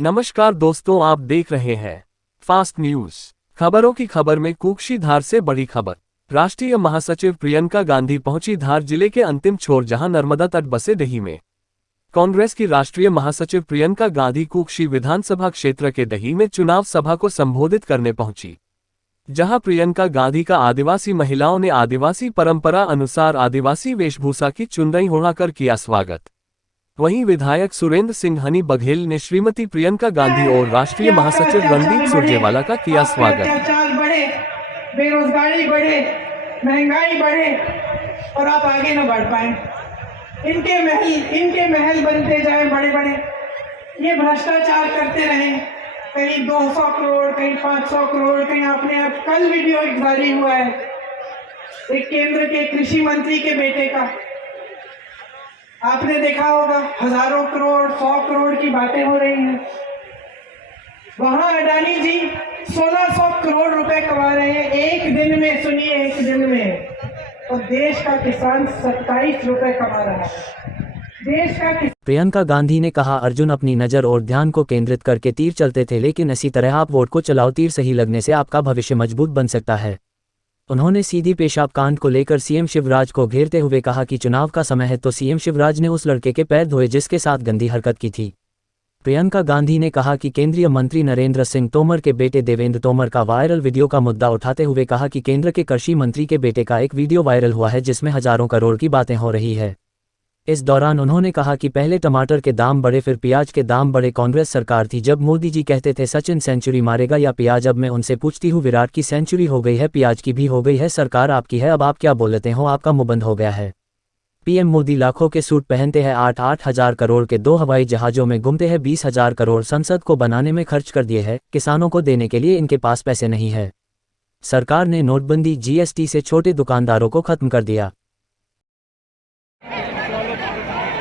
नमस्कार दोस्तों, आप देख रहे हैं फास्ट न्यूज। खबरों की खबर में कुक्षी धार से बड़ी खबर। राष्ट्रीय महासचिव प्रियंका गांधी पहुंची धार जिले के अंतिम छोर, जहां नर्मदा तट बसे दही में। कांग्रेस की राष्ट्रीय महासचिव प्रियंका गांधी कुक्षी विधानसभा क्षेत्र के दही में चुनाव सभा को संबोधित करने पहुंची, जहां प्रियंका गांधी का आदिवासी महिलाओं ने आदिवासी परंपरा अनुसार आदिवासी वेशभूषा की चुनरी ओढ़ाकर किया स्वागत। वहीं विधायक सुरेंद्र सिंह हनी बघेल ने श्रीमती प्रियंका गांधी और राष्ट्रीय महासचिव रणदीप सुरजेवाला का किया स्वागत। अत्याचार बढ़े, बेरोजगारी बढ़े, महंगाई बढ़े और आप आगे न बढ़ पाए। इनके महल बनते जाए बड़े बड़े, ये भ्रष्टाचार करते रहे, कहीं 200 करोड़, कहीं 500 करोड़, कहीं अपने आप। कल वीडियो एक जारी हुआ है एक केंद्र के कृषि मंत्री के बेटे का, आपने देखा होगा, हजारों करोड़, 100 करोड़ की बातें हो रही हैं। वहां अडानी जी 1600 करोड़ रुपए कमा रहे हैं एक दिन में। सुनिए, एक दिन में। और देश का किसान 27 रुपए कमा रहा है। देश का प्रियंका गांधी ने कहा, अर्जुन अपनी नजर और ध्यान को केंद्रित करके तीर चलते थे, लेकिन इसी तरह आप वोट को चलाओ, तीर सही लगने से आपका भविष्य मजबूत बन सकता है। उन्होंने सीधी पेशाब कांड को लेकर सीएम शिवराज को घेरते हुए कहा कि चुनाव का समय है तो सीएम शिवराज ने उस लड़के के पैर धोए जिसके साथ गंदी हरकत की थी। प्रियंका गांधी ने कहा कि केंद्रीय मंत्री नरेंद्र सिंह तोमर के बेटे देवेंद्र तोमर का वायरल वीडियो का मुद्दा उठाते हुए कहा कि केंद्र के कृषि मंत्री के बेटे का एक वीडियो वायरल हुआ है जिसमें हजारों करोड़ की बातें हो रही है। इस दौरान उन्होंने कहा कि पहले टमाटर के दाम बढ़े, फिर प्याज के दाम बढ़े। कांग्रेस सरकार थी जब मोदी जी कहते थे सचिन सेंचुरी मारेगा या प्याज। अब मैं उनसे पूछती हूँ, विराट की सेंचुरी हो गई है, प्याज की भी हो गई है, सरकार आपकी है, अब आप क्या बोलते हो? आपका मुंह बंद हो गया है। पीएम मोदी लाखों के सूट पहनते हैं, 8-8 हजार करोड़ के 2 हवाई जहाजों में घूमते हैं, 20,000 करोड़ संसद को बनाने में खर्च कर दिए हैं, किसानों को देने के लिए इनके पास पैसे नहीं है। सरकार ने नोटबंदी, जीएसटी से छोटे दुकानदारों को खत्म कर दिया।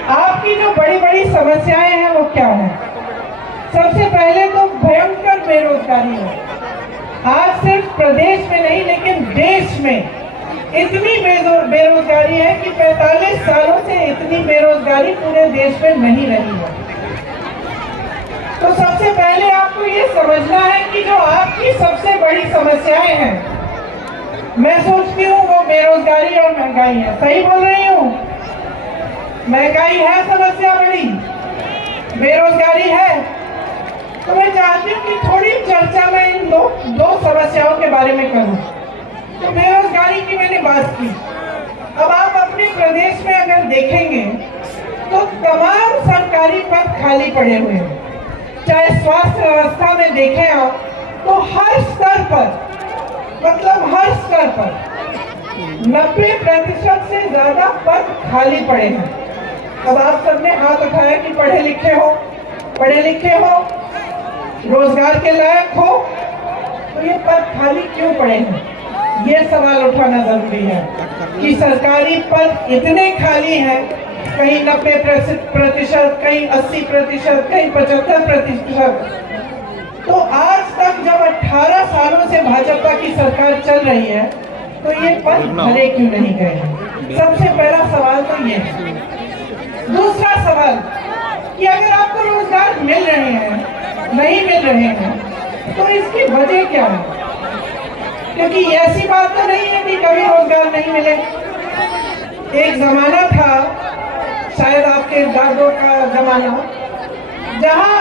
आपकी जो बड़ी बड़ी समस्याएं हैं वो क्या है? सबसे पहले तो भयंकर बेरोजगारी है। आज सिर्फ प्रदेश में नहीं लेकिन देश में इतनी बेरोजगारी है कि 45 सालों से इतनी बेरोजगारी पूरे देश में नहीं रही है। तो सबसे पहले आपको ये समझना है कि जो आपकी सबसे बड़ी समस्याएं हैं, मैं सोचती हूँ वो बेरोजगारी और महंगाई है। सही बोल रही हूँ? महंगाई है समस्या बड़ी, बेरोजगारी है। तो मैं चाहती हूँ कि थोड़ी चर्चा मैं इन दो समस्याओं के बारे में करूँ। तो बेरोजगारी की मैंने बात की। अब आप अपने प्रदेश में अगर देखेंगे तो तमाम सरकारी पद खाली पड़े हुए हैं। चाहे स्वास्थ्य व्यवस्था में देखें आप तो हर स्तर पर, मतलब हर स्तर पर 90% से ज्यादा पद खाली पड़े हैं। अब आप सबने हाथ उठाया कि पढ़े लिखे हो, रोजगार के लायक हो, तो ये पद खाली क्यों पड़े हैं? ये सवाल उठाना जरूरी है कि सरकारी पद इतने खाली हैं, कहीं 90%, कहीं 80%, कहीं 75%। तो आज तक जब 18 सालों से भाजपा की सरकार चल रही है तो ये पद भरे क्यों नहीं गए? सबसे पहला सवाल तो ये है। दूसरा सवाल कि अगर आपको रोजगार मिल रहे हैं, नहीं मिल रहे हैं, तो इसकी वजह क्या है? क्योंकि ऐसी बात तो नहीं है कि कभी रोजगार नहीं मिले। एक जमाना था, शायद आपके दादों का जमाना, जहां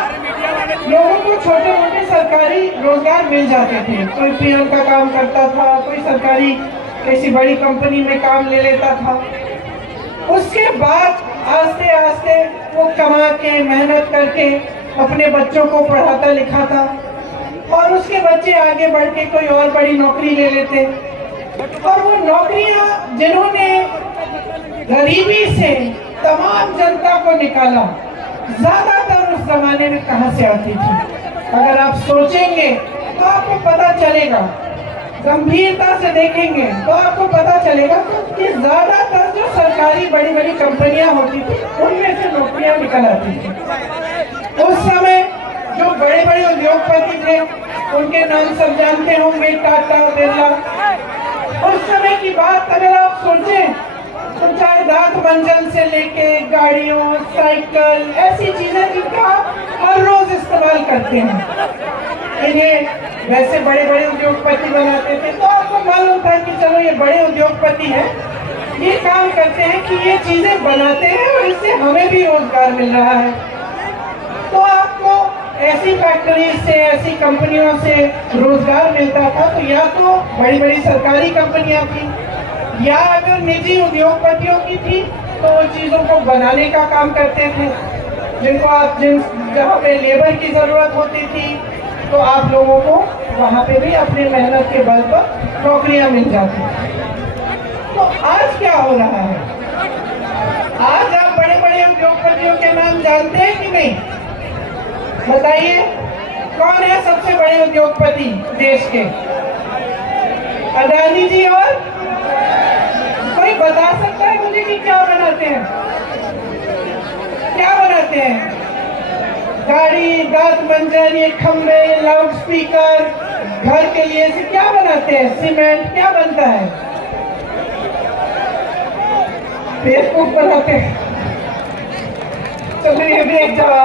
लोगों को छोटे मोटे सरकारी रोजगार मिल जाते थे। कोई पीएम का काम करता था, कोई सरकारी किसी बड़ी कंपनी में काम ले लेता था। उसके बाद आस्ते आस्ते वो कमा के, मेहनत करके अपने बच्चों को पढ़ाता लिखाता और उसके बच्चे आगे बढ़ के कोई और बड़ी नौकरी ले लेते। और वो नौकरियां जिन्होंने गरीबी से तमाम जनता को निकाला, ज्यादातर उस जमाने में कहां से आती थी? अगर आप सोचेंगे तो आपको पता चलेगा, गंभीरता से देखेंगे तो आपको पता चलेगा कि ज्यादातर जो सरकारी बड़ी बड़ी कंपनियां होती थी उनमें से नौकरियां निकल आती थी। उस समय जो बड़े बड़े उद्योगपति थे उनके नाम सब जानते होंगे, टाटा, बिरला। उस समय की बात अगर आप सोचें तो चाहे दांत मंजन से लेके गाड़ियों, साइकिल, ऐसी चीजें जिनका हर रोज इस्तेमाल करते हैं, इन्हें वैसे बड़े बड़े उद्योगपति बनाते थे। तो आपको मालूम था कि चलो ये बड़े उद्योगपति हैं, ये काम करते हैं कि ये चीजें बनाते हैं और इससे हमें भी रोजगार मिल रहा है। तो आपको ऐसी फैक्ट्री से, ऐसी कंपनियों से रोजगार मिलता था, तो या तो बड़ी बड़ी सरकारी कंपनियां थी, या अगर निजी उद्योगपतियों की थी तो वो चीजों को बनाने का काम करते थे, जहाँ पे लेबर की जरूरत होती थी तो आप लोगों को वहाँ पे भी अपने मेहनत के बल पर नौकरियां मिल जाती थी। तो आज क्या हो रहा है? आज आप बड़े बड़े उद्योगपतियों के नाम जानते हैं कि नहीं? बताइए, कौन है सबसे बड़े उद्योगपति देश के? अडानी जी। और कोई बता सकता है मुझे कि क्या बनाते हैं? क्या बनाते हैं? गाड़ी, दांत मंजन, ये खंबे, लाउड स्पीकर, घर के लिए से क्या बनाते हैं? सीमेंट क्या बनता है? फेसबुक बनाते हैं। चलो ये भी एक जवाब